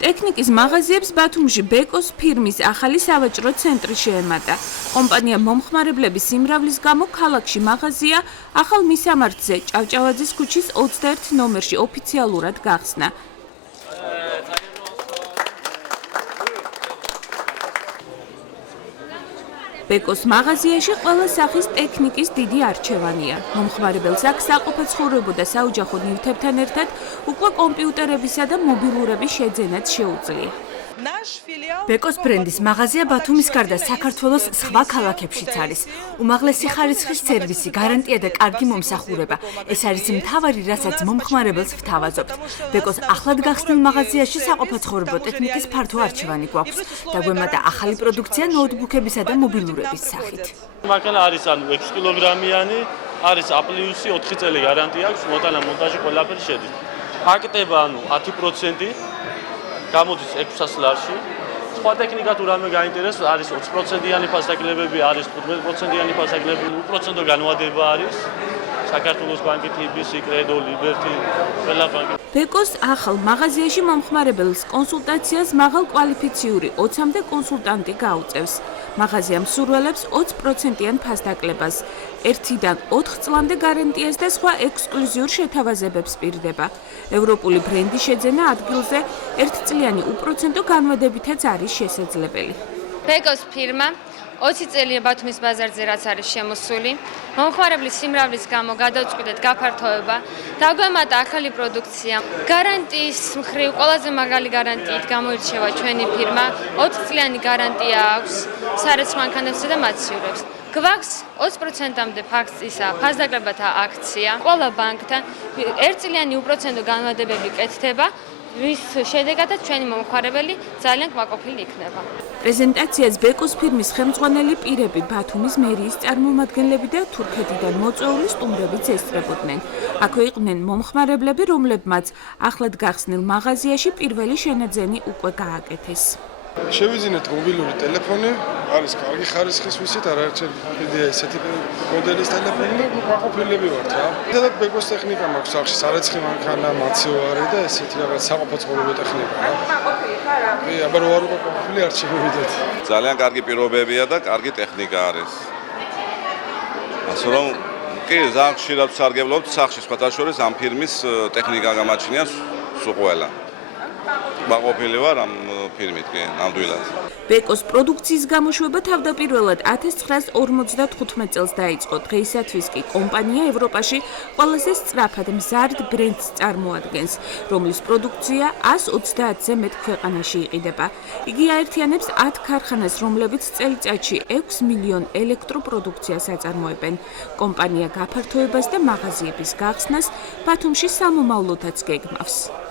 ტექნიკის მაღაზიებს ბათუმში ბეკოს ფირმის ახალი სავაჭრო ცენტრი შეემატა. კომპანია მომხმარებლების სიმრავლის გამო ქალაქში მაღაზია ახალ მისამართზე ჭავჭავაძის ქუჩის 21 ნომერში ოფიციალურად გახსნა. ბეკოს მაღაზიაში ყველა სახის ტექნიკის დიდი არჩევანია. მომხმარებელს აქ საყოფაცხოვრებო და საოჯახო ნივთებთან ერთად უკვე კომპიუტერებისა და მობილურების შეძენაც შეუძლია. ბეკოს ბრენდის მაღაზია ბათუმის გარდა საქართველოს სხვა ქალაქებშიც არის. უმაღლესი ხარისხის სერვისი, გარანტია და კარგი მომსახურება. ეს არის მთავარი, რასაც მომხმარებელს ვთავაზობთ. ბეკოს ახლად გახსნილ მაღაზიაში საყოფაცხოვრებო ტექნიკის ფართო არჩევანი გვაქვს. დაგვემატა ახალი პროდუქცია ნოუთბუქებისა და მობილურების სახით. მანქანა არის 6 კილოგრამიანი, არის A+ 4 წელი გარანტია აქვს, მოტანა მონტაჟი ყველაფერი შედის. აკტება 10%, გამოდის 600 ლარში. სხვა ტექნიკა თუ რამე გაინტერესებს, არის 20%-იანი ფასდაკლებები, არის 15%-იანი ფასდაკლებები, უპროცენტო განვადება არის. საქართველოს ბანკი, TBC, კრედო, ლიბერტი, ყველა ბანკი. ბეკოს ახალ მაღაზიაში მომხმარებელს კონსულტაციას მაღალ კვალიფიციური 20-მდე კონსულტანტი გაუწევს. მაღაზია მსურველებს 20%-იან ფასდაკლებას, 1-დან 4 წლამდე გარანტიას და სხვა ექსკლუზიურ შეთავაზებებს პირდება. ევროპული ბრენდის შეძენა ადგილზე 1 წლიანი უპროცენტო განმედებითაც არის შესაძლებელი. ბეკოს ფირმა 20 წელია ბათუმის ბაზარზე რაც არის შემოსული. მომხმარებლის სიმრავლის გამო გადავწყვიტეთ გაფართოება. დაგვემატა ახალი პროდუქცია. გარანტიის მხრივ ყველაზე მაგალი გარანტიით გამოირჩევა ჩვენი ფირმა. 20 წლიანი გარანტია აქვს სარეც მანქანებსა და მაცივრებს. გვაქვს 20%-მდე ფასდაკლებათა აქცია. ყველა ბანკთან 1 წლიანი უპროცენტო განმედებები კეთდება. ვის შედეგადაც ჩვენი მომხმარებელი ძალიან კმაყოფილი იქნება. პრეზენტაციას ბეკოს ფირმის ხელმძღვანელი პირები, ბათუმის მერიის წარმომადგენლები და თურქეთიდან მოწვეული სტუმრებიც ესწრებოდნენ. აქვე იყვნენ მომხმარებლები, რომლებმაც ახლად გახსნილ მაღაზიაში პირველი შენაძენი უკვე გააკეთეს. შევიძინეთ მობილური ტელეფონი, არის კარგი ხარისხის ვისით, არაერთი ესეთი მოდელის ტელეფონი და კმაყოფილები ვართ რა. და ბეკოს ტექნიკა მაქვს სახში, სარეცხი მანქანა, მაცივარი და ესეთი რაღაც საყოფაცხოვრებო ტექნიკა რა. აბა რო არ უკმაყოფილი არ შევიდეთ. ძალიან კარგი პირობებია და კარგი ტექნიკა არის. ასე რომ კი ძალიან ხშირად ვსარგებლობთ სახში, სხვათა შორის ამ ფირმის ტექნიკა გამაჩნია სულ ყველა. კმაყოფილი ვარ ამ ფირმით, კი, ნამდვილად. ბეკოს პროდუქციის გამოშვება თავდაპირველად 1955 წელს დაიწყო. დღეისათვის კი კომპანია ევროპაში ყველაზე სწრაფად მზარდ ბრენდს წარმოადგენს, რომლის პროდუქცია 130-ზე მეტ ქვეყანაში იყიდება. იგი აერთიანებს 10 ქარხანას, რომლებიც წელიწადში 6 მილიონ ელექტროპროდუქციას აწარმოებენ. კომპანია გაფართოებას და მაღაზიების გახსნას ბათუმში სამომავლოდაც გეგმავს.